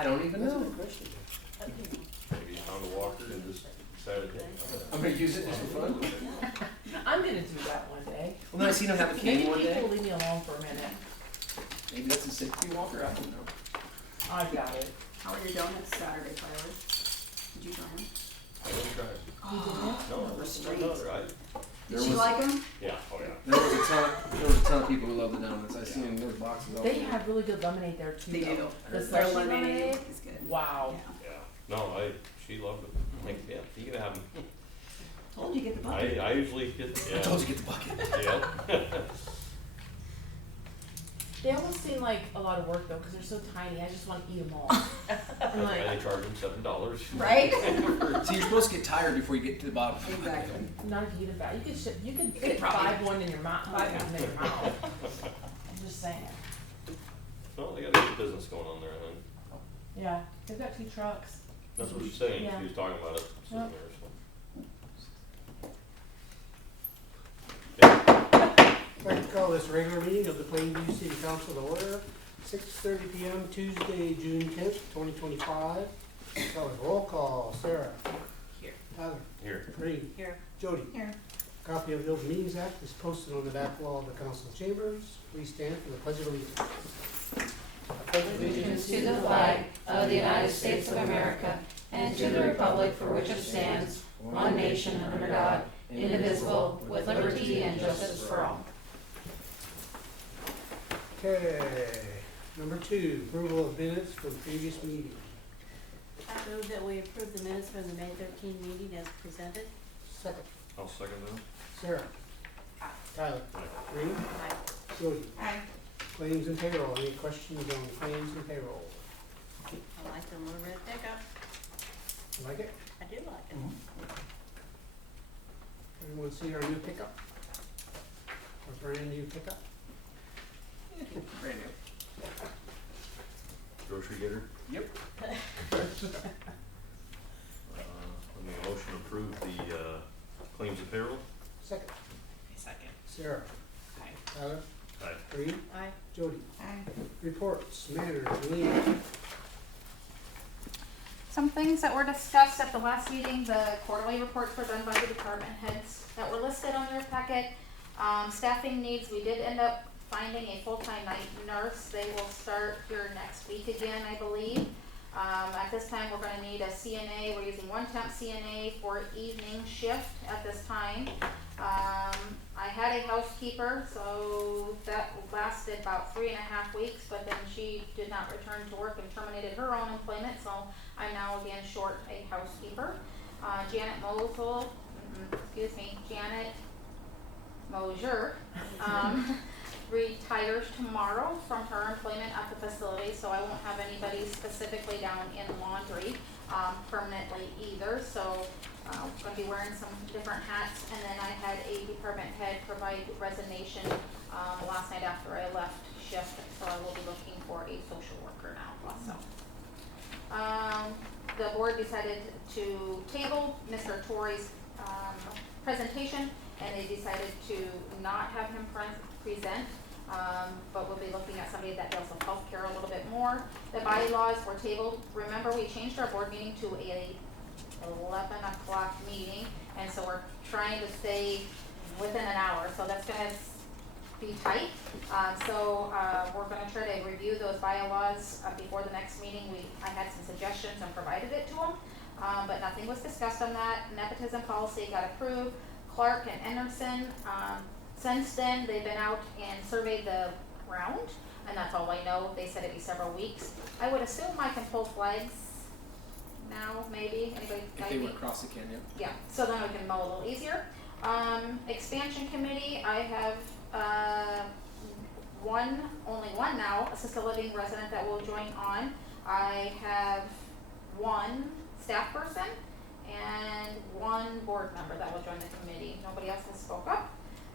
I don't even That's a know. good question. Maybe you found a walker and just decided, I'm gonna use it just for fun. I'm gonna do that one day. Well, then I seen him have a cane Maybe one people day. will leave me alone for a minute. Maybe that's a safety walker, I don't know. I got it. How were your donuts Saturday, Tyler? Did you try them? I didn't try it. You didn't? No, Restraint. no, I, Did she like them? yeah, oh yeah. There was a ton of people who love the donuts. I seen those boxes all They over. have really good lemonade there too. They do. though. The Their slushy lemonade lemonade. is good. Wow. Yeah. Yeah, no, she loved it. Like, yeah, you can have them. Told you get the bucket. I usually get, I yeah. told you get the bucket. Yeah. They almost seem like a lot of work though, because they're so tiny. I just want to eat them all. I'm like, And they charge them $7. Right? So you're supposed to get tired before you get to the bottom. Exactly. not if you eat them back. You could could fit probably- five one in your mouth. Five of them in your mouth. I'm just saying. Well, they got a good business going on there, then. Yeah, they've got 2 trucks. That's what she's saying, Yeah. she was talking about it, sitting Yep. there, so. I'd like to call this regular meeting of the Plainview City Council to order, 6:30 PM, Tuesday, June 10th, 2025. Call it roll call. Sarah. Here. Tyler. Here. Green. Here. Jody. Here. Copy of the Open Meetings Act is posted on the back wall of the council chambers. Please stand for the pledge of allegiance. I pledge Allegiance to the flag of the United States of America and to the republic for which it stands, one nation under God, indivisible, with liberty and justice for all. Okay. Number 2, approval of minutes from previous meeting. I move that we approve the minutes from the May 13 meeting as presented. Second. I'll second that. Sarah. Tyler. Green. Aye. Jody. Aye. Claims and payroll. Any questions on claims and payroll? I like the little red pickup. You like it? I do like it. Everyone see our new pickup? Our brand new pickup? Brand new. Grocery getter? Yep. I make a motion to approve the, claims and payroll. Second. Second. Sarah. Aye. Tyler. Aye. Green. Aye. Jody. Aye. Reports. Matters. Leanne. Some things that were discussed at the last meeting, the quarterly reports were done by the department heads that were listed on your packet. Staffing needs, we did end up finding a full-time night nurse. They will start here next week again, I believe. At this time, we're gonna need a CNA. We're using 1 temp CNA for evening shift at this time. I had a housekeeper, so that lasted about 3.5 weeks, but then she did not return to work and terminated her own employment, so I'm now again short a housekeeper. Janet Mosier, retires tomorrow from her employment at the facility, so I won't have anybody specifically down in laundry permanently either. So I'm going to be wearing some different hats. And then I had a department head provide resignation last night after I left shift, so I will be looking for a social worker now also. The board decided to table Mr. Torrey's presentation, and they decided to not have him present, but we'll be looking at somebody that deals with healthcare a little bit more. The bylaws were tabled. Remember, we changed our board meeting to a 11 o'clock meeting, and so we're trying to stay within an hour, so that's gonna be tight. We're gonna try to review those bylaws before the next meeting. I had some suggestions and provided it to them, but nothing was discussed on that. Nepotism policy got approved. Clark and Anderson, since then, they've been out and surveyed the ground, and that's all I know. They said it'd be several weeks. I would assume I can pull flags now, maybe. Anybody? If they went across the canyon. Yeah, so then we can mow a little easier. Expansion committee, I have only one now, assisted living resident that will join on. I have 1 staff person and 1 board member that will join the committee. Nobody else has spoke up.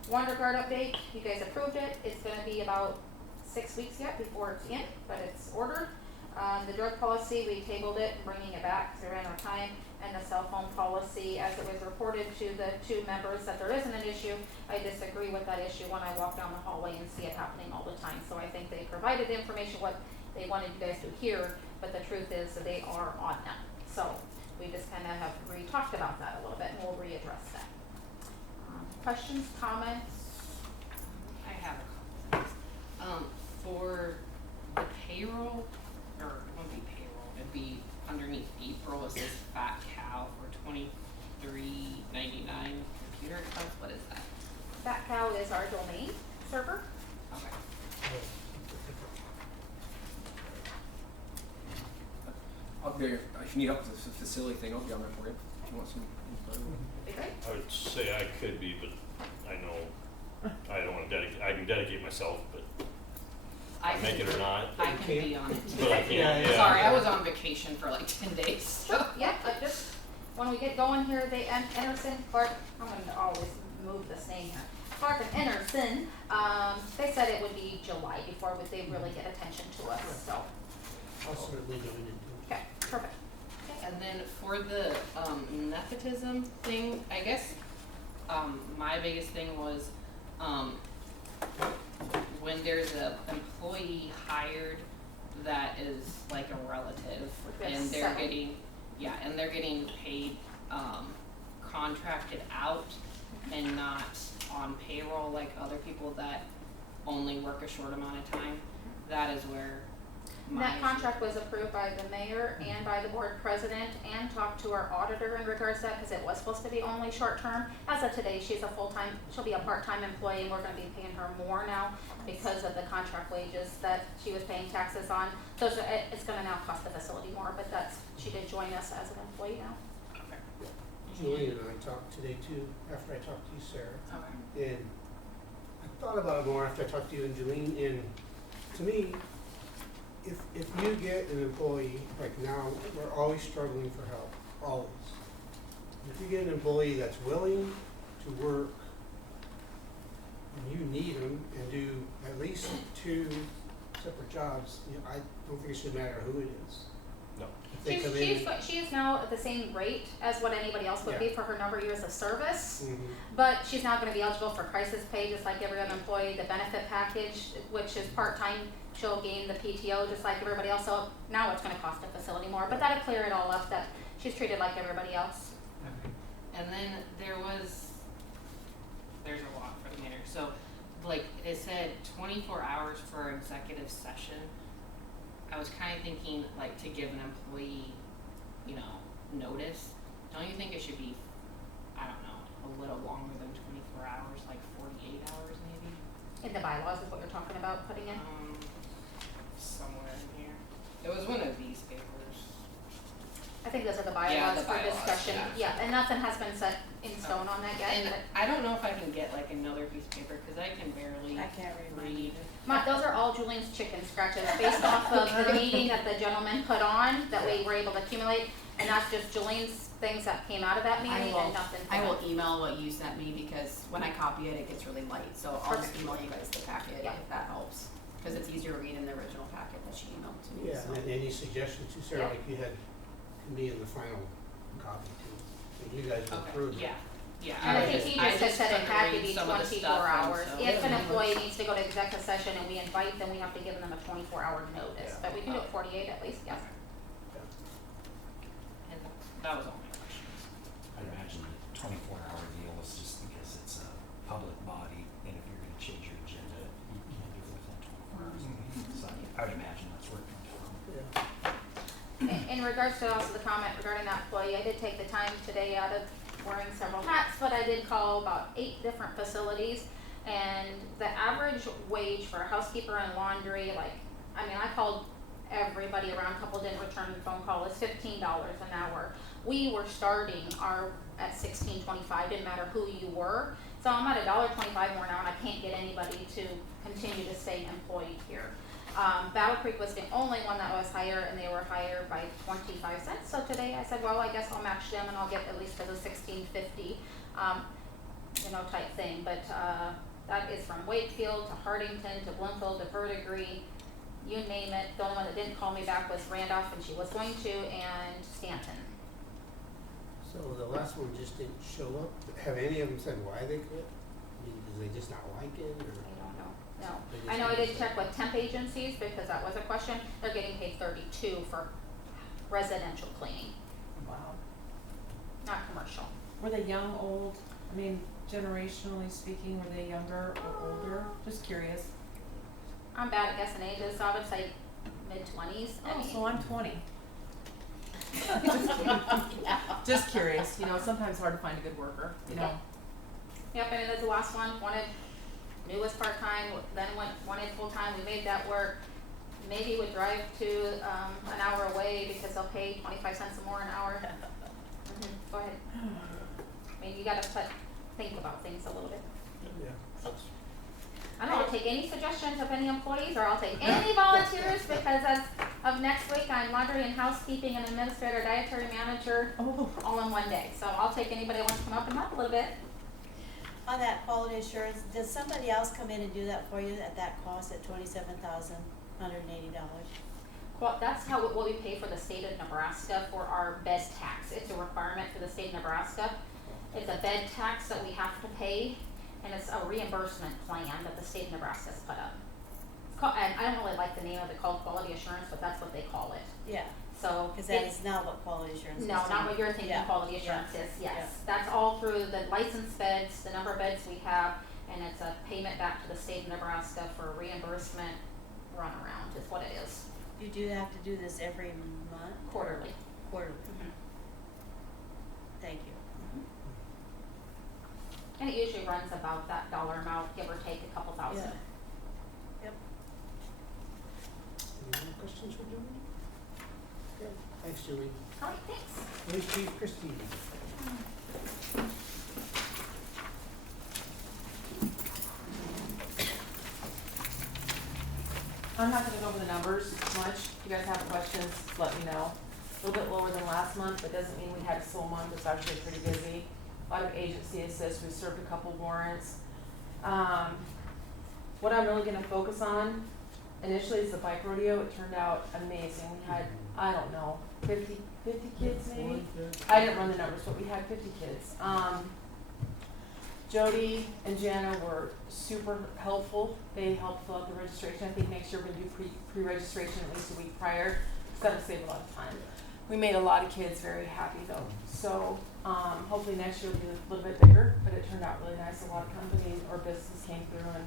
Wonder Guard update, you guys approved it. It's gonna be about 6 weeks yet before it's in, but it's ordered. The drug policy, we tabled it and bringing it back because we ran out of time. And the cell phone policy, as it was reported to the 2 members that there isn't an issue, I disagree with that issue when I walk down the hallway and see it happening all the time. So I think they provided the information what they wanted you guys to hear, but the truth is that they are on them. So we just kind of have talked about that a little bit, and we'll readdress that. Questions, comments? I have a couple things. For the payroll, or it won't be payroll, it'd be underneath April, it says Fat Cow for $23.99 computer expense. What is that? Fat Cow is our domain server. Okay. I'll be there. If you need help with the facility thing, I'll be on there for you. If you want some info. Okay. I would say I could be, but I know I don't wanna dedicate, I can dedicate myself, but I make it or not. I can be on it. But I can't, yeah. Sorry, I was on vacation for like 10 days. So. Yeah, but just when we get going here, they Anderson, Clark, I'm gonna always move this name here. Clark and Anderson, they said it would be July before they really get attention to us, so. I'll certainly join in too. Okay, perfect. And then for the nepotism thing, I guess my biggest thing was when there's a employee hired that is like a relative and they're getting paid contracted out and not on payroll like other people that only work a short amount of time, that is where That contract was approved by the mayor and by the board president, and talked to our auditor in regards to that, because it was supposed to be only short term. As of today, she's a full-time, she'll be a part-time employee, and we're gonna be paying her more now because of the contract wages that she was paying taxes on. So it's gonna now cost the facility more, but she did join us as an employee now. Julie and I talked today too, after I talked to you, Sarah. Okay. And I thought about it more after I talked to you and Julene, and to me, if you get an employee, like now, we're always struggling for help, always. If you get an employee that's willing to work, and you need them and do at least 2 separate jobs, you know, I don't think it should matter who it is. No. If they come in. She is now at the same rate as what anybody else would be for her number of years of service. Mhm. But she's now gonna be eligible for crisis pay, just like every other employee, the benefit package, which is part-time, she'll gain the PTO just like everybody else, so now it's gonna cost the facility more, but that'll clear it all up, that she's treated like everybody else. And then there's a lot from there. So, like it said, 24 hours for executive session. I was kind of thinking like to give an employee, notice. Don't you think it should be, I don't know, a little longer than 24 hours, like 48 hours maybe? In the bylaws is what you're talking about putting in? Somewhere in here. It was one of these papers. I think those are the Yeah, bylaws the for bylaws, discussion, yeah. and nothing has been set in stone on that yet, And but I don't know if I can get like another piece of paper because I can barely I can't read. those are all Julian's chicken scratches based off of the meeting that the gentleman put on, that we were able to accumulate, and that's just Julian's things that came out of that meeting and nothing. I will email what you sent me, because when I copy it, it gets really light, so I'll just Perfect. email you guys the packet Yeah. if that helps. Cause it's easier to read in the original packet that she emailed to me, Yeah, so. and then any suggestions too, Sarah, Yeah. like you had, can be in the final copy too. And you guys will Okay, approve it. yeah. And I think he just had said it couldn't had to read be some of the 24 stuff, and hours. so- If an employee needs to go to executive session and we invite them, we have to give them a 24-hour notice, Yeah. but we can do it 48 at least, yes. And that was all my questions. I'd imagine the 24-hour deal is just because it's a public body, and if you're gonna change your agenda, you can't do it within 24 hours. So I would imagine that's where it comes from. In regards to also the comment regarding that employee, I did take the time today out of wearing several hats, but I did call about 8 different facilities, and the average wage for a housekeeper and laundry, I called everybody around, a couple didn't return the phone call, is $15 an hour. We were starting at $16.25, didn't matter who you were, so I'm at $1.25 more now, and I can't get anybody to continue to stay employed here. Battle Creek was the only one that was higher, and they were higher by 25 cents. So today I said, well, I guess I'll match them and I'll get at least to the $16.50, type thing. But that is from Wakefield to Hardington to Bloomfield to Verdigris, you name it. The only one that didn't call me back was Randolph, and she was going to, and Stanton. So the last one just didn't show up. Have any of them said why they quit? I mean, did they just not like it, or? I don't know. No. They just I know I don't did say. check with temp agencies because that was a question. They're getting paid 32 for residential cleaning, Wow. not commercial. Were they young, old? I mean, generationally speaking, were they younger or older? Just curious. I'm bad at guessing ages, so I would say mid-20s. Oh, so I'm 20. Just curious. You know, sometimes hard to find a good worker. You know. Yep, and then the last one knew was part-time, then wanted full-time. We made that work. Maybe would drive to an hour away because they'll pay 25 cents more an hour. Go ahead. I mean, you gotta think about things a little bit. Yeah. I don't know, I'll take any suggestions of any employees, or I'll take any volunteers, because as of next week, I'm laundry and housekeeping and administrator, dietary manager, Oh. all in one day. So I'll take anybody that wants to come up and help a little bit. On that quality assurance, does somebody else come in and do that for you at that cost at $27,180? Well, that's what we pay for the state of Nebraska for our bed tax. It's a requirement for the state of Nebraska. It's a bed tax that we have to pay, and it's a reimbursement plan that the state of Nebraska's put up. It's called, and I don't really like the name of it, called quality assurance, but that's what they call it. Yeah, So because that it's- is not what quality assurance is. No, not what you're thinking Yeah. quality assurance Yeah. is, yes. Yeah. That's all through the licensed beds, the number of beds we have, and it's a payment back to the state of Nebraska for reimbursement runaround is what it is, You do have to do this every month? quarterly. Quarterly. Thank you. And it usually runs about that dollar amount, give or take a couple thousand. Yep. Any more questions for Julie? Okay, thanks, Julie. All right, thanks. Police Chief Christie. I'm not gonna go over the numbers much. If you guys have questions, let me know. A little bit lower than last month, but doesn't mean we had a slow month. It's actually pretty busy. A lot of agency assists. We served a couple warrants. What I'm really gonna focus on initially is the bike rodeo. It turned out amazing. We had, I don't know, 50 kids maybe? I didn't run the numbers, but we had 50 kids. Jody and Jana were super helpful. They helped fill out the registration. I think next year we're gonna do pre-registration at least a week prior. It's gotta save a lot of time. We made a lot of kids very happy though. So hopefully next year will be a little bit bigger, but it turned out really nice. A lot of companies or businesses came through and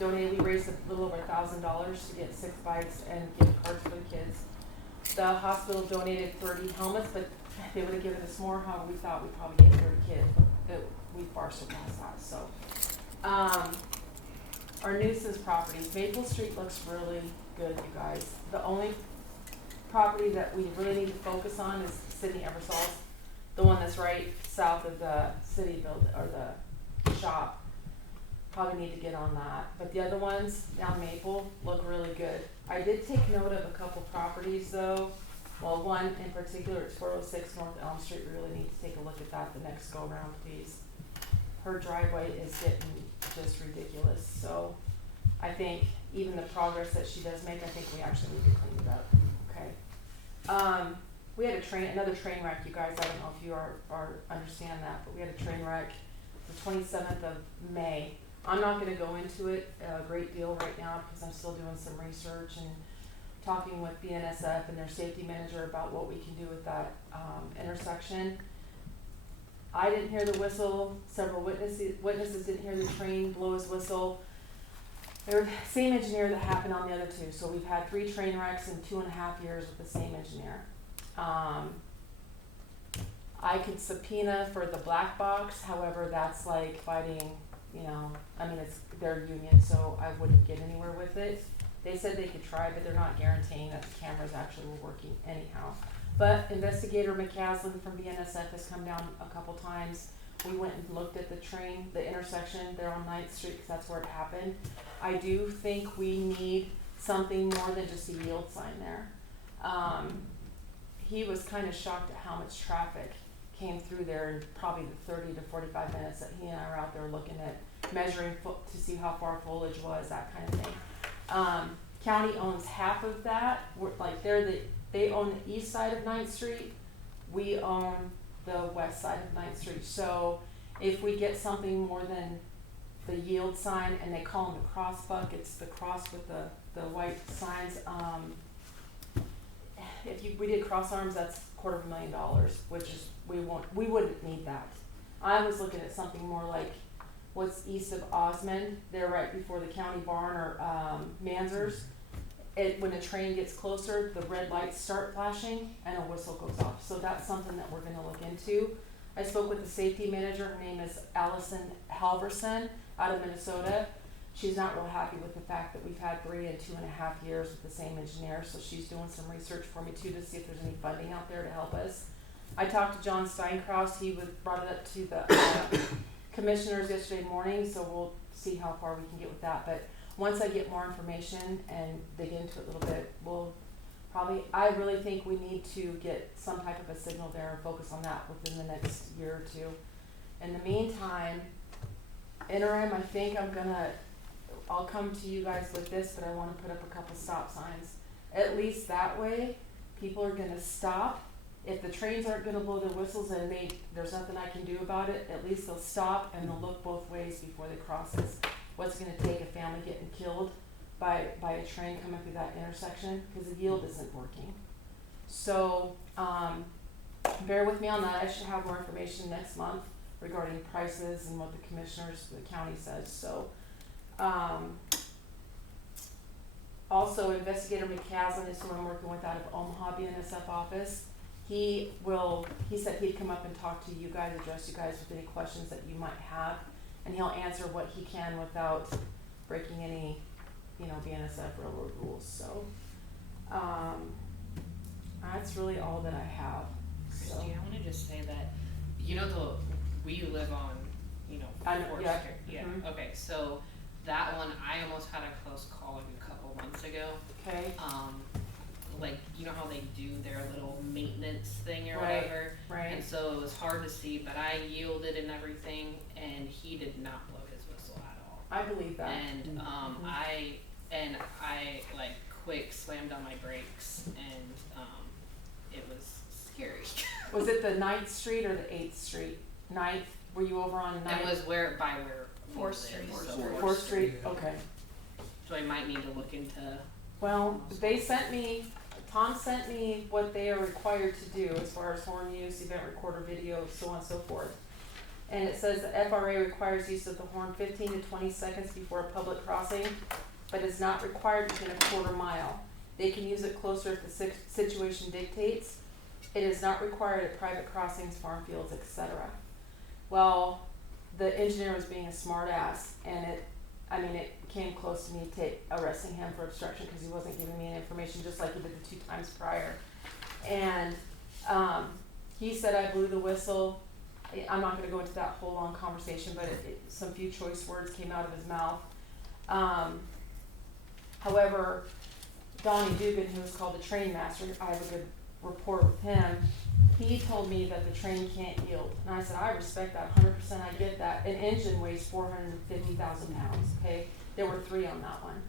donated. We raised a little over $1,000 to get 6 bikes and gift cards for the kids. The hospital donated 30 helmets, but they would have given us more. However, we thought we'd probably get 30 kids, but we far surpassed that. So, our nuisance properties, Maple Street looks really good, you guys. The only property that we really need to focus on is Sydney Eversole's, the one that's right south of the city build or the shop. Probably need to get on that. But the other ones down Maple look really good. I did take note of a couple properties though. Well, one in particular, it's 406 North Elm Street. We really need to take a look at that the next go around, please. Her driveway is getting just ridiculous. So I think even the progress that she does make, I think we actually need to clean it up. Okay. We had another train wreck, you guys. I don't know if you are understand that, but we had a train wreck the 27th of May. I'm not going to go into it a great deal right now because I'm still doing some research and talking with BNSF and their safety manager about what we can do with that intersection. I didn't hear the whistle. Several witnesses didn't hear the train blow his whistle. They're the same engineer that happened on the other two. So we've had 3 train wrecks in 2.5 years with the same engineer. I could subpoena for the black box. However, that's like fighting, you know, I mean, it's their union, so I wouldn't get anywhere with it. They said they could try, but they're not guaranteeing that the cameras actually were working anyhow. But Investigator McCaslin from BNSF has come down a couple times. We went and looked at the train, the intersection there on 9th Street, because that's where it happened. I do think we need something more than just a yield sign there. He was kind of shocked at how much traffic came through there in probably the 30 to 45 minutes that he and I were out there looking at measuring to see how far foliage was, that kind of thing. County owns half of that. They own the east side of 9th Street. We own the west side of 9th Street. So if we get something more than the yield sign, and they call them the cross buck, it's the cross with the white signs, we did cross arms, that's $250,000, which is, we wouldn't need that. I was looking at something more like what's east of Osmond, they're right before the county barn or, Manzers. When a train gets closer, the red lights start flashing and a whistle goes off, so that's something that we're gonna look into. I spoke with the safety manager, her name is Allison Halverson out of Minnesota. She's not real happy with the fact that we've had 3 and 2.5 years with the same engineer, so she's doing some research for me too to see if there's any funding out there to help us. I talked to John Steinkraus, he brought it up to the commissioners yesterday morning, so we'll see how far we can get with that. But once I get more information and dig into it a little bit, we'll probably, I really think we need to get some type of a signal there and focus on that within the next year or two. In the meantime, interim, I think I'll come to you guys with this, but I wanna put up a couple stop signs. At least that way, people are gonna stop. If the trains aren't gonna blow their whistles and there's nothing I can do about it, at least they'll stop and they'll look both ways before they cross this. What's it gonna take, a family getting killed by a train coming through that intersection, cause the yield isn't working. So, bear with me on that, I should have more information next month regarding prices and what the commissioners, the county says, so. Also, Investigator McCaslin is who I'm working with out of Omaha BNSF office. He said he'd come up and talk to you guys, address you guys with any questions that you might have, and he'll answer what he can without breaking any, BNSF railroad rules, so, that's really all that I have, so. Christy, I wanna just say that, we live on, I know, Fourth yeah. Street, yeah, Mhm. okay, so that one, I almost had a close call a couple months ago. Okay, How they do their little maintenance thing or Right, whatever. right. And so it was hard to see, but I yielded and everything, and he did not blow his whistle at all. I believe that. And Mhm. I like quick slammed on my brakes, and it was scary. Was it the 9th Street or the 8th Street? 9th, were you over on 9th? It was where we Fourth live, Street. so Fourth 4th Street, okay. So I might need to look into. Well, Tom sent me what they are required to do as far as horn use, event recorder video, so on and so forth. And it says the FRA requires use of the horn 15 to 20 seconds before a public crossing, but is not required within a quarter mile. They can use it closer if the situation dictates. It is not required at private crossings, farm fields, etc. Well, the engineer was being a smart ass, and it came close to me arresting him for obstruction because he wasn't giving me any information, just like he did the 2 times prior. And he said I blew the whistle. I'm not going to go into that whole long conversation, but some few choice words came out of his mouth. However, Donnie Dugan, who was called the train master, I have a good rapport with him. He told me that the train can't yield. And I said, I respect that 100%, I get that. An engine weighs 450,000 pounds, okay? There were 3 on that one.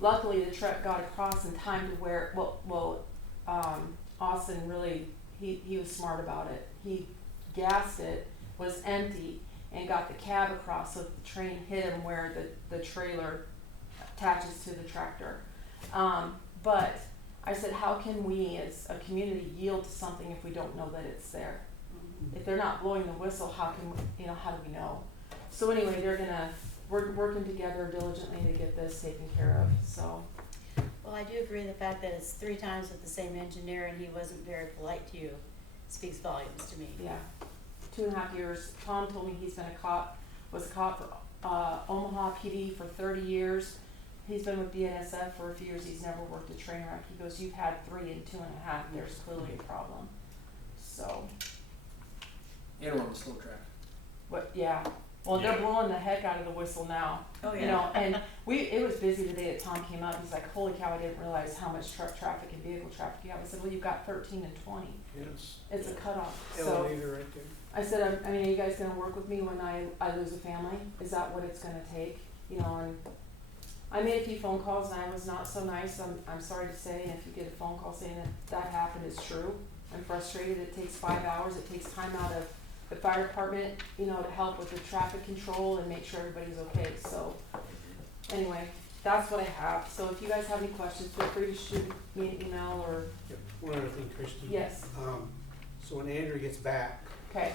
Luckily, the truck got across in time to where, Austin really, he was smart about it. He gassed it, was empty, and got the cab across so that the train hit him where the trailer attaches to the tractor. But I said, how can we as a community yield to something if we don't know that it's there? If they're not blowing the whistle, how do we know? So anyway, we're working together diligently to get this taken care of, so. Well, I do agree the fact that it's 3 times with the same engineer and he wasn't very polite to you speaks volumes to me. Yeah, 2.5 years. Tom told me he's been was a cop for Omaha PD for 30 years. He's been with BNSF for a few years. He's never worked a train wreck. He goes, you've had 3 in 2.5. There's clearly a problem. So. And we're on the slow track. Yeah. Well, they're Yeah. blowing the heck out of the whistle now. Oh, yeah. And it was busy the day that Tom came up. He's like, holy cow, I didn't realize how much truck traffic and vehicle traffic you have. I said, well, you've got 13 and 20. Yes. It's a cutoff. So Elevator right there. I said, are you guys gonna work with me when I lose a family? Is that what it's gonna take? And I made a few phone calls and I was not so nice. I'm sorry to say, and if you get a phone call saying that happened, it's true. I'm frustrated. It takes 5 hours. It takes time out of the fire department, you know, to help with the traffic control and make sure everybody's okay, so. Anyway, that's what I have, so if you guys have any questions, feel free to shoot me an email or, Yep. One other thing, Christie. yes, So when Andrew gets back, okay,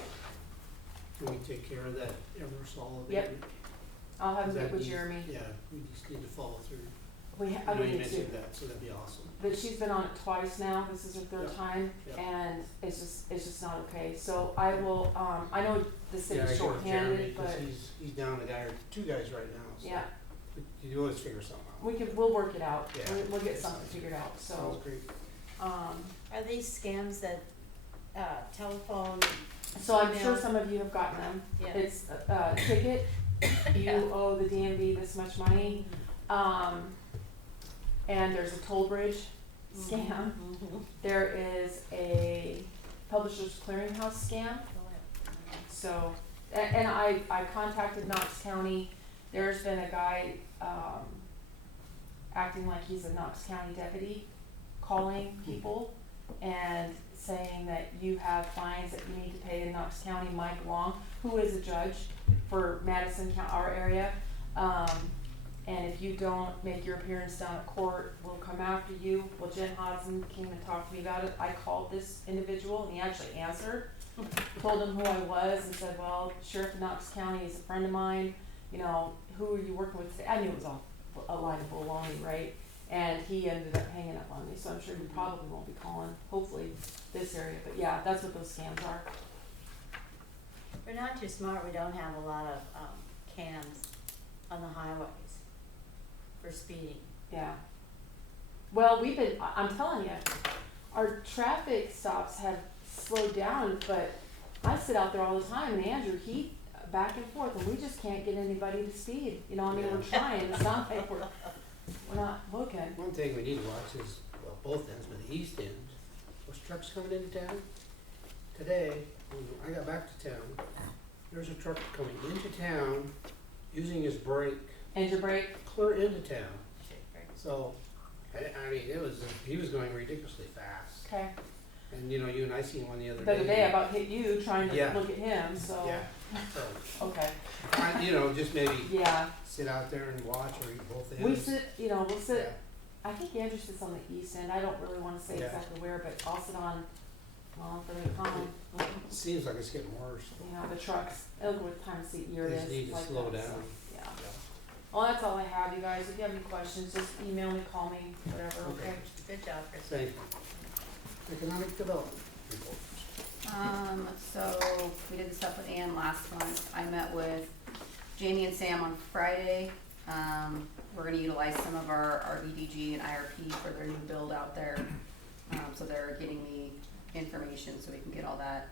can we take care of that Eversol? Yep. I'll have Is him that meet with easy? Jeremy. Yeah, we just need to follow through. I I know would you need to. mentioned that, so that'd be awesome. But she's been on it twice now, this is her third Yep. time, Yep. and it's just not okay, so I will, I know the Yeah, city's I get with short-handed, Jeremy, 'cause but, he's down a guy or two guys right now, so. yeah, You always figure something out. we'll work it out, Yeah. we'll get something figured out, so, Sounds great. Are these scams that, telephone? so I'm sure email? some of you have gotten them. Yeah. It's a ticket, you Yeah. owe the DMV this much money, and there's a toll bridge scam. Mhm. There is a Publishers Clearinghouse scam. So, and I contacted Knox County, there's been a guy, acting like he's a Knox County deputy, calling people and saying that you have fines that you need to pay in Knox County. Mike Long, who is a judge for Madison County, our area, and if you don't make your appearance down at court, we'll come after you. Well, Jen Hodson came and talked to me about it. I called this individual and he actually answered. Told him who I was and said, well, Sheriff of Knox County is a friend of mine, you know, who are you working with today? I knew it was all a line of baloney, right? And he ended up hanging up on me, so I'm sure he probably won't be calling, hopefully, this area, but yeah, that's what those scams are. We're not too smart, we don't have a lot of, cams on the highways for speeding. Yeah. Well, I'm telling you, our traffic stops have slowed down, but I sit out there all the time and Andrew, he, back and forth, and we just can't get anybody to speed. You know, I mean, we're trying, it's not like we're not looking. One thing we need to watch is, well, both ends, but the east end, those trucks coming into town. Today, when I got back to town, there's a truck coming into town, using his brake, Engine brake, clear into town. So, I mean, he was going ridiculously fast. okay. And you know, you and I seen one the other The day. other day I about hit you trying to Yeah. look at him, so, Yeah, so, okay, you know, just maybe yeah. sit out there and watch or eat both ends. We'll sit, Yeah. I think Andrew sits on the east end, I don't really wanna say Yeah. exactly where, but I'll sit on, well, for the time, Seems like it's getting worse. you know, the trucks, it'll go with time to see year it They is. just need to like slow that, so, down. Yeah. Yeah. Well, that's all I have, you guys, if you have any questions, just email me, call me, whatever, okay? Good job, Chris. Thank you. Economic development report. So we did the stuff with Ann last month. I met with Jamie and Sam on Friday. We're gonna utilize some of our RVDG and IRP for their new build out there. So they're getting me information so we can get all that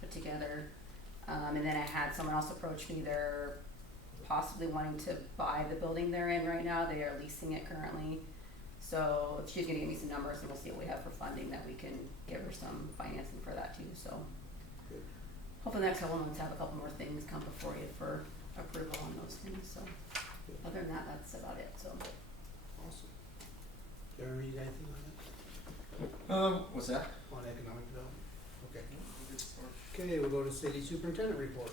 put together. And then I had someone else approach me, they're possibly wanting to buy the building they're in right now. They are leasing it currently. So she's gonna give me some numbers and we'll see what we have for funding that we can give her some financing for that too, so. Good. Hopefully the next couple of months have a couple more things come before you for approval on those things, so. Good. Other than that, that's about it, so. Awesome. Jeremy, you got anything on that? What's that? On economic development? Okay. Okay, we'll go to city superintendent report.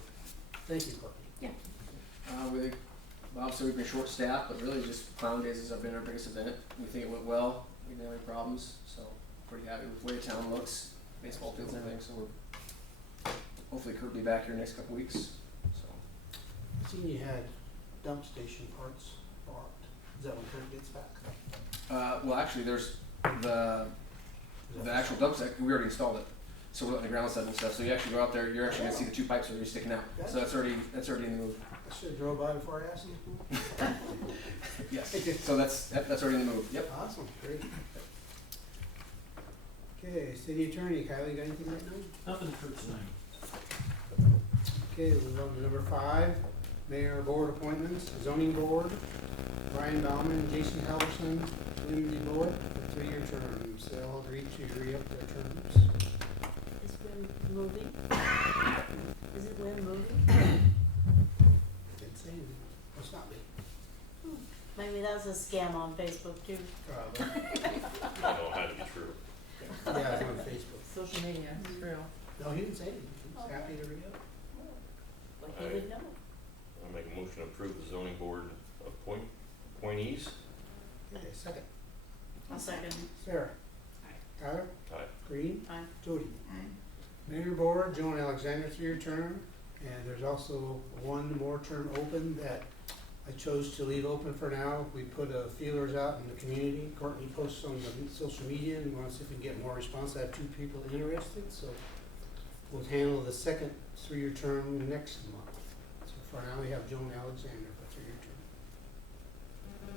Thank you, Courtney. Obviously we've been short-staffed, but really just Clown Days has been our biggest event. We think it went well, we didn't have any problems, so pretty happy with the way the town looks, baseball fields and everything, so we're, hopefully Kurt will be back here next couple weeks, so. I seen you had dump station parts bought. Is that when Kurt gets back? Well, actually, there's the actual dump set, we already installed it. So we're letting the ground set and stuff, so you actually go out there, you're actually gonna see the two pipes that are sticking out. So that's already in the move. I should have drove by before I asked you. Yes, so that's already in the move, yep. Awesome, great. Okay, city attorney, Kyle, you got anything right now? Nothing for tonight. Okay, we'll move on to number 5, mayor board appointments, zoning board, Brian Bauman, Jason Halverson, community board, for 3-year terms. They all agreed to re-up their terms. Is Win moving? Is it Win moving? Didn't say anything. Must not be. Maybe that's a scam on Facebook too. Probably. I know how to be true. Yeah, it's on Facebook. Social media, it's real. No, he didn't say anything. He was happy to re-up. he Aye. would know. I make a motion to approve the zoning board appointees. Okay, second. I'll second. Sarah? Tyler? Aye. Green? Aye. Jody? Mayor Board, Joan Alexander, 3-year term, and there's also one more term open that I chose to leave open for now. We put feelers out in the community. Courtney posts on the social media and wants to see if we can get more response. I have 2 people interested, so we'll handle the second 3-year term next month. So for now, we have Joan Alexander for 3-year term. I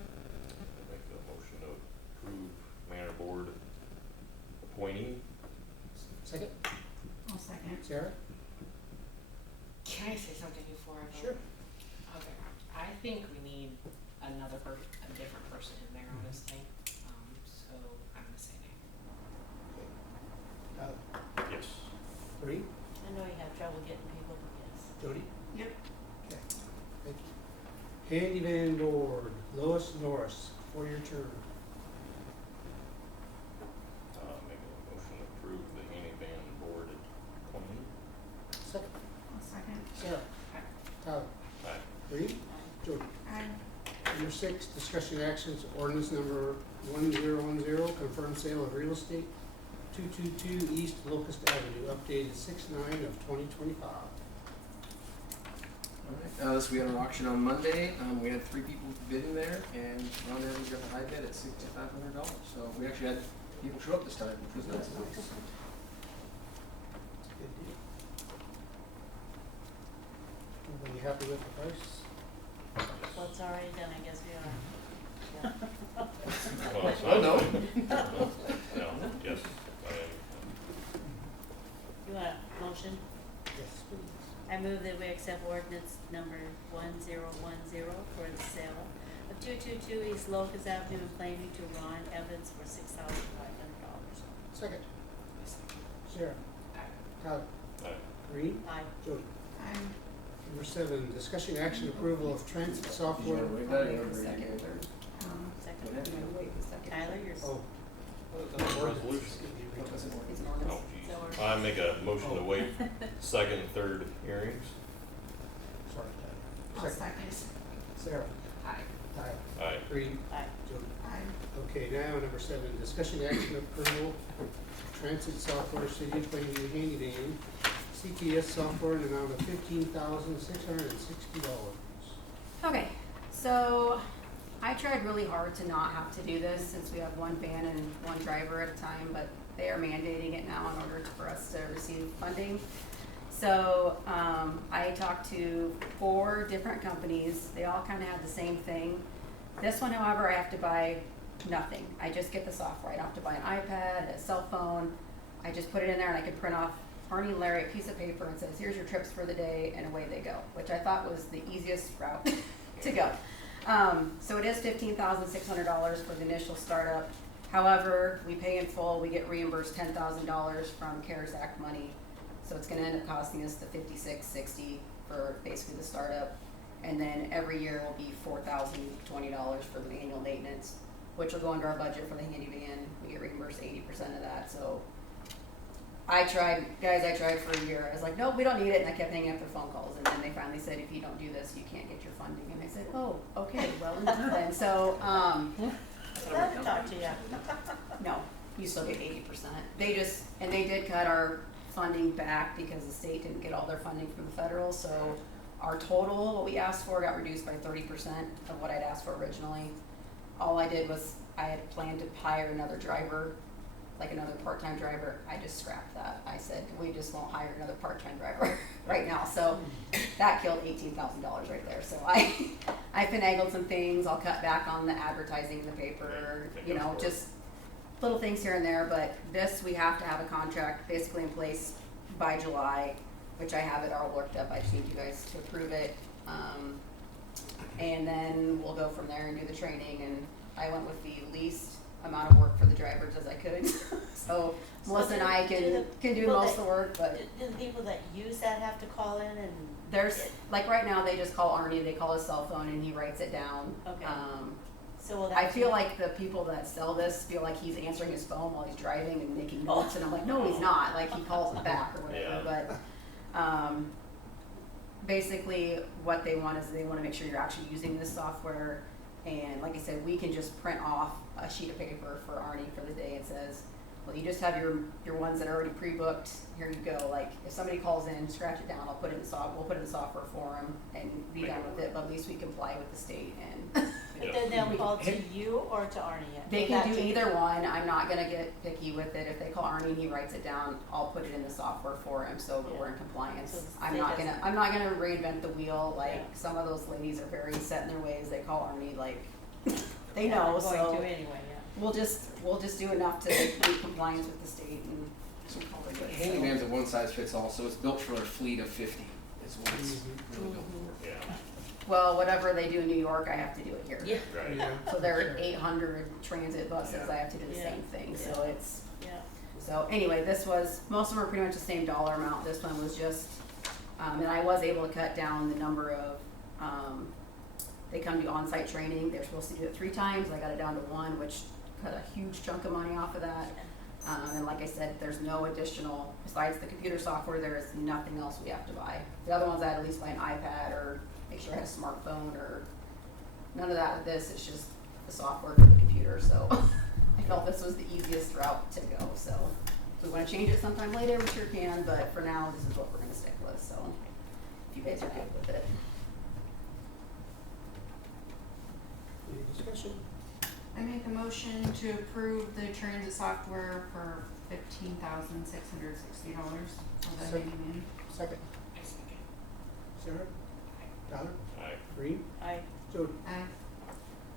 make a motion to approve manor board appointee. Second, I'll second. Sarah? Can I say something before I vote? Sure. Okay, I think we need another a different person in there, honestly, so I'm gonna say nay. Yes. Green? I know you have trouble getting people, but yes. Jody? Yep. Okay, thank you. Handyman Board, Lois Norris, 4-year term. Make a motion to approve the handyman board appointee. Second, I'll second. Sarah? Tyler? Aye. Green? Jody? Aye. Number 6, discussion actions, ordinance number 1010, confirm sale of real estate, 222 East Locust Avenue, updated 6/9 of 2025. Alright, this we had an auction on Monday, we had 3 people bidding there, and on average got the high bid at $6,500, so we actually had people show up this time, which was nice. That's a good deal. Everybody happy with the price? Well, it's already done, I guess we are. Yeah. Well, it's Oh, not. no. No, yes, I am. You want a motion? Yes, please. I move that we accept ordinance number 1010 for the sale of 222 East Locust Avenue in Plainview to Ron Evans for $6,500. Second, Sarah? Tyler? Aye. Green? Aye. Jody? Aye. Number 7, discussion action approval of transit software. You wanna wait that, or you wanna Second. read it? Second. Okay. Tyler, Tyler, you're. Oh. Resolution. It's an Oh, ordinance. geez. I make a motion to waive second and third hearings. Sorry, I'll Tyler. Second, second. Sarah? Aye. Tyler? Aye. Green? Aye. Jody? Aye. Okay, now number 7, discussion action approval, transit software, City of Plainview handyman, CTS software in an amount of $15,660. Okay, so I tried really hard to not have to do this since we have one van and one driver at a time, but they are mandating it now in order for us to receive funding. So I talked to 4 different companies. They all kind of have the same thing. This one, however, I have to buy nothing. I just get the software. I don't have to buy an iPad, a cell phone. I just put it in there and I can print off Arnie and Larry a piece of paper and says, here's your trips for the day, and away they go, which I thought was the easiest route to go. So it is $15,600 for the initial startup. However, we pay in full, we get reimbursed $10,000 from CARES Act money. So it's gonna end up costing us the $56.60 for basically the startup. And then every year will be $4,020 for the annual maintenance, which will go into our budget for the handyman. We get reimbursed 80% of that, so. I tried for a year. I was like, nope, we don't need it, and I kept hanging up their phone calls. And then they finally said, if you don't do this, you can't get your funding. And I said, oh, okay, well, then, so, Glad to talk to you. no, you still get 80%. They did cut our funding back because the state didn't get all their funding from the federal, so our total, what we asked for, got reduced by 30% of what I'd asked for originally. All I did was, I had planned to hire another driver, like another part-time driver. I just scrapped that. I said, we just won't hire another part-time driver right now. So that killed $18,000 right there. So I finagled some things. I'll cut back on the advertising in the paper, you know, just little things here and there. But this, we have to have a contract basically in place by July, which I have it all worked up. I just need you guys to approve it. And then we'll go from there and do the training. And I went with the least amount of work for the drivers as I could. So Melissa and I can do most of the work, but Do the people that use that have to call in and? there's, like right now, they just call Arnie, they call his cell phone and he writes it down. Okay. So will that? I feel like the people that sell this feel like he's answering his phone while he's driving and making notes, and I'm like, no, he's not, like he calls it back or whatever, Yeah. but, basically what they want is they wanna make sure you're actually using this software. And like I said, we can just print off a sheet of paper for Arnie for the day. It says, well, you just have your ones that are already pre-booked, here you go. Like, if somebody calls in, scratch it down, we'll put it in software for them and be done with it, but at least we comply with the state and. But then they'll call to you or to Arnie? They can do either one. I'm not gonna get picky with it. If they call Arnie and he writes it down, I'll put it in the software for him, so that we're in compliance. So I'm they not just- gonna reinvent the wheel, like, Yeah. some of those ladies are very set in their ways. They call Arnie, like, they Yeah, know, they're going so to anyway, yeah. we'll just do enough to be compliance with the state and call it good. Handyman's a one size fits all, so it's built for a fleet of 50 is what it's Mhm. really built for. Yeah, Well, whatever they do in New York, I have to do it here. Yeah, right. Yeah. So there are 800 transit buses, Yeah. I have to do the Yeah. same thing, so Yeah. it's. yeah. So anyway, most of them are pretty much the same dollar amount. This one was just, and I was able to cut down the number of, they come to on-site training. They're supposed to do it 3 times. I got it down to 1, which cut a huge chunk of money off of that. And like I said, there's no additional, besides the computer software, there is nothing else we have to buy. The other ones I had to at least buy an iPad or make sure I had a smartphone or none of that with this. It's just the software for the computer, so I felt this was the easiest route to go, so. If we wanna change it sometime later, we sure can, but for now, this is what we're gonna stick with, so if you guys are good with it. Any discussion? I make a motion to approve the transit software for $15,660 for the Second. handyman. Second. Sarah? Tyler? Aye. Green? I, Jody? Aye.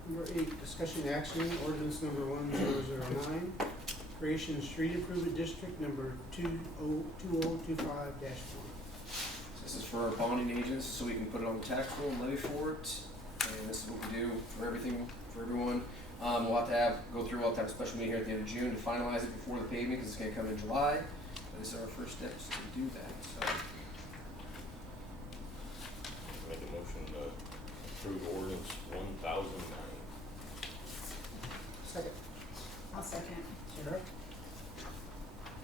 Number 8, discussion action, ordinance number 1009, creation of street improvement district number 2025-1. This is for our bonding agents, so we can put it on the tax roll and levy for it. And this is what we do for everything, for everyone. We'll have to have a special meeting here at the end of June to finalize it before the paving, because it's gonna come in July. But this is our first steps to do that, so. Make a motion to approve ordinance 1009. Second. I'll second. Sarah?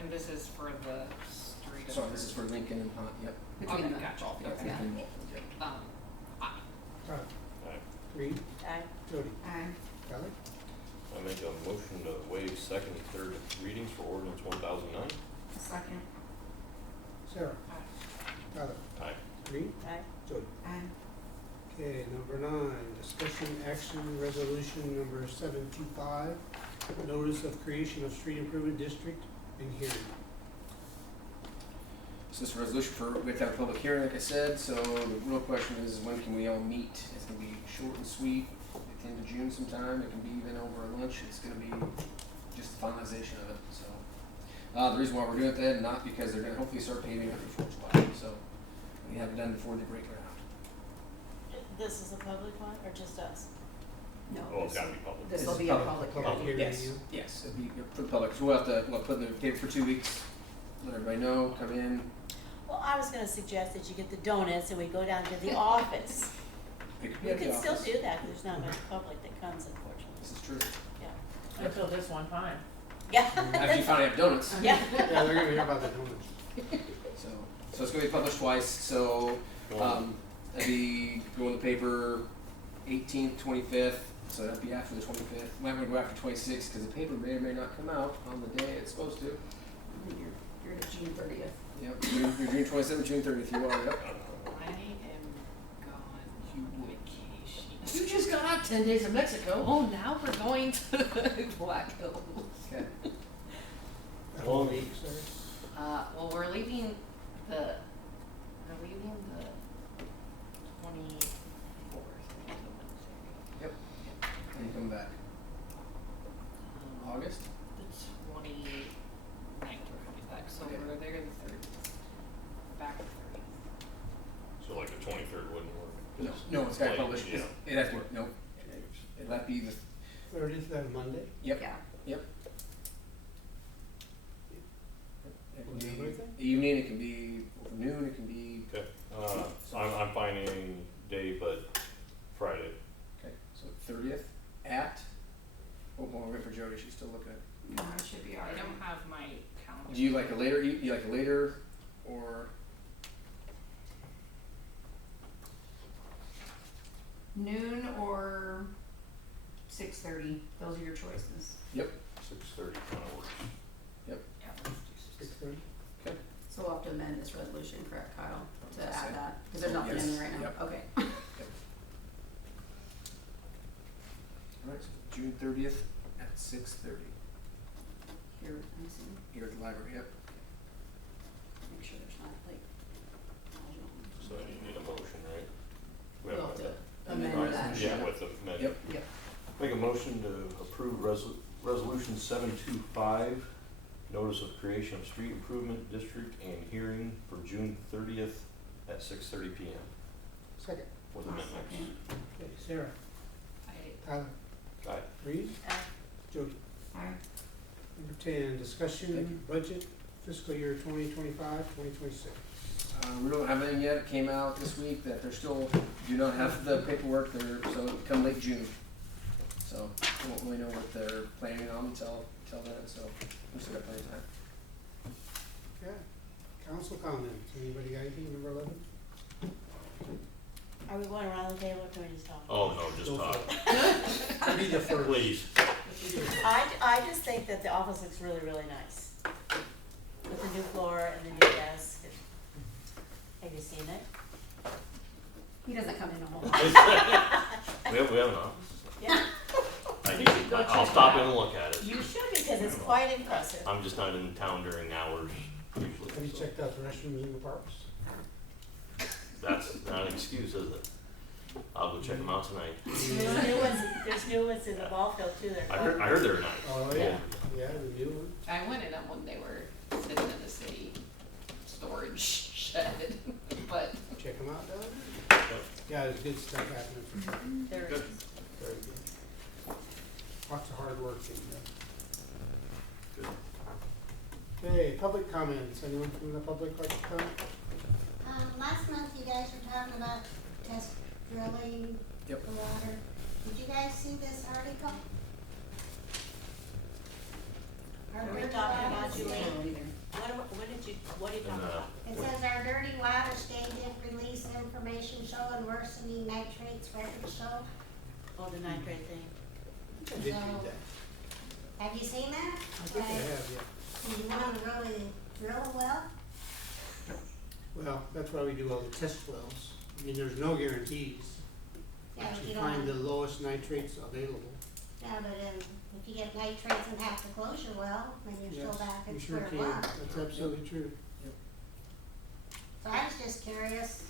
And this is for the street. Sorry, this is for Lincoln and Hunt, yep. Between Okay, the gotcha. ball fields, Yep, yeah. Lincoln and Bolton, yep. Aye. Tyler? Aye. Green? I, Jody? Aye. Tyler? I make a motion to waive second and third readings for ordinance 1009. Second. Sarah? Tyler? Aye. Green? I, Jody? Aye. Okay, number 9, discussion action resolution number 725, notice of creation of street improvement district and hearing. So this is a resolution for, we have to have a public hearing, like I said, so the real question is when can we all meet? It's gonna be short and sweet, at the end of June sometime, it can be even over lunch, it's gonna be just the finalization of it, so. The reason why we're doing that, not because they're gonna hopefully start paving it before July, so we have it done before the break ground. this is a public one or just us? No. Oh, it's gotta be public. This This will is be a public hearing. Yes, yes, it'll be for the public, so we'll have to, we'll put in the paper for 2 weeks, let everybody know, come in. Well, I was gonna suggest that you get the donuts and we go down to the office. It could be You at the can still office. do that, 'cause there's not much public that comes unfortunately, This is true. yeah. Until this one time. Yeah. After you finally have donuts. Yeah. Yeah, they're gonna hear about the donuts. So it's gonna be published twice, so, that'd be going in the paper 18th, 25th, so that'd be after the 25th. Might wanna go after 26th, cause the paper may or may not come out on the day it's supposed to. You're to June 30th. Yep, June 27th, June 30th, you are, yep. I am gone on vacation. You just got out 10 days of Mexico. Oh, now we're going to Black Hills. Okay. That whole week, sir. Well, we're leaving the 24th. Yep. And you come back. August? The 29th we're coming back, so Okay. we're there the 30th. Back the 30th. So like the 23rd wouldn't work? No, it's gotta Like, publish, yeah. it has to work, no. It'll have to be the, 30th, that Monday? yep, Yeah. yep. It can Was that be everything? evening, it can be over noon, it can be, Okay, I'm fine any day but Friday. okay, so 30th at, oh, we'll wait for Jody, she's still looking at. No, it should be I alright. don't have my calendar. Do you like a later, you like a later, or, Noon or 6:30, those are your choices. 6:30 kinda works. Yeah. 6:30? So we'll have to amend this resolution, correct, Kyle, to Yes. add that, cause there's nothing in Yes. there right now, Yep. okay. Alright, so June 30th at 6:30 Here, let me see, here at the library, yep. make sure there's not like. So you need a motion, right? We We'll have have to amend amend that. resolution. Yeah, with the amendment. Yep. Yep. Make a motion to approve resolution 725, notice of creation of street improvement district and hearing for June 30th at 6:30 PM Second. with amendments. Okay, Sarah, I, Tyler, Aye. Reed, Aye. Jody. Alright. Number 10, Thank discussion budget fiscal year 2025, 2026. We don't have anything yet, it came out this week that they're still, do not have the paperwork, so it'll come late June. So, we won't really know what they're planning on until then, so we still got plenty of time. Okay, council comments, anybody got anything, number 11? Are we going around the table or can we just talk? Oh, no, just Go talk. for it. Be the first. Please. I just think that the office looks really, really nice. With the new floor and the new desk. Have you seen it? He doesn't come in a whole lot. We have an office. Yeah. I You should go I'll check stop it in out. and look at it. You should because it's quite impressive. I'm just not in town during hours usually. Have you so checked out the restrooms in the parks? That's not an excuse, is it? I'll go check them out tonight. There's new ones in the ball field too. They're I heard they were nice. Oh, yeah, yeah, the new one. I went in them when they were sitting in the city storage shed, but Check them out, Doug. Yeah, there's good stuff happening for sure. There Good. is. Very good. Lots of hard work in there. Good. Okay, public comments. Anyone from the public like to comment? Last month you guys were talking about test drilling Yep. the water. Did you guys see this article? Our Are we dirty talking water about stain- Julie? What are you talking about? It says our dirty water stain didn't release information showing worsening nitrates records show. Oh, the nitrate thing. I did read that. Have you seen that? I think I have, yeah. Do you wanna really drill a well? Well, that's why we do all the test wells. I mean, there's no guarantees. Yeah, but You you don't find the have, lowest nitrates available. yeah, but if you get nitrates and have to close your well, then you're Yes, still back you at sure square can. one. That's absolutely true. So I was just curious,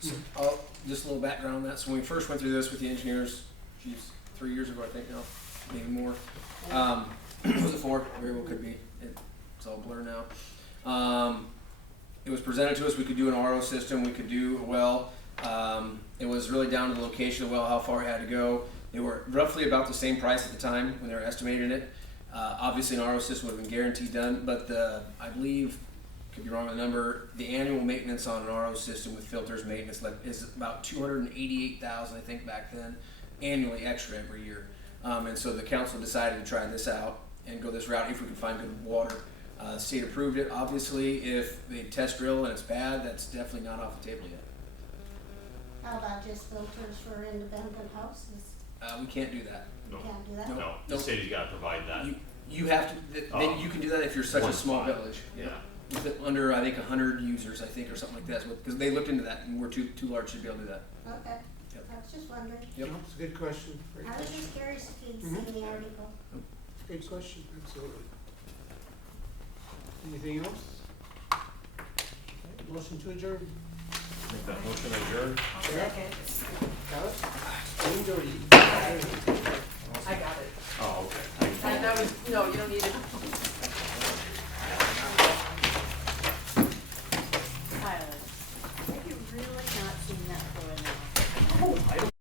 So, just a little background on that. So when we first went through this with the engineers, geez, 3 years ago, I think now, maybe more. Was it 4? Very well could be. It's all blur now. It was presented to us, we could do an RO system, we could do a well. It was really down to the location of the well, how far it had to go. They were roughly about the same price at the time when they were estimating it. Obviously an RO system would have been guaranteed done, but I believe, could be wrong on the number, the annual maintenance on an RO system with filters maintenance is about $288,000, I think back then, annually extra every year. And so the council decided to try this out and go this route if we could find good water. State approved it. Obviously, if they test drill and it's bad, that's definitely not off the table yet. how about just filters for independent houses? We can't do that. No, Can't do that? No. no, the city's gotta provide that. You have to. Then you can do that if you're such a One small spot. village. Yeah. With it under, I think, 100 users, I think, or something like that. Because they looked into that, and we're too large to be able to do that. Okay, Yep. I was just wondering. Yep. No, it's a good question. Great I was question. just curious if you'd Mhm. seen the article. Good question, absolutely. Anything else? Okay, motion to adjourn. Make that motion adjourned. Second. Alice? And Jody. I got it. Oh, okay. That was, no, you don't need it.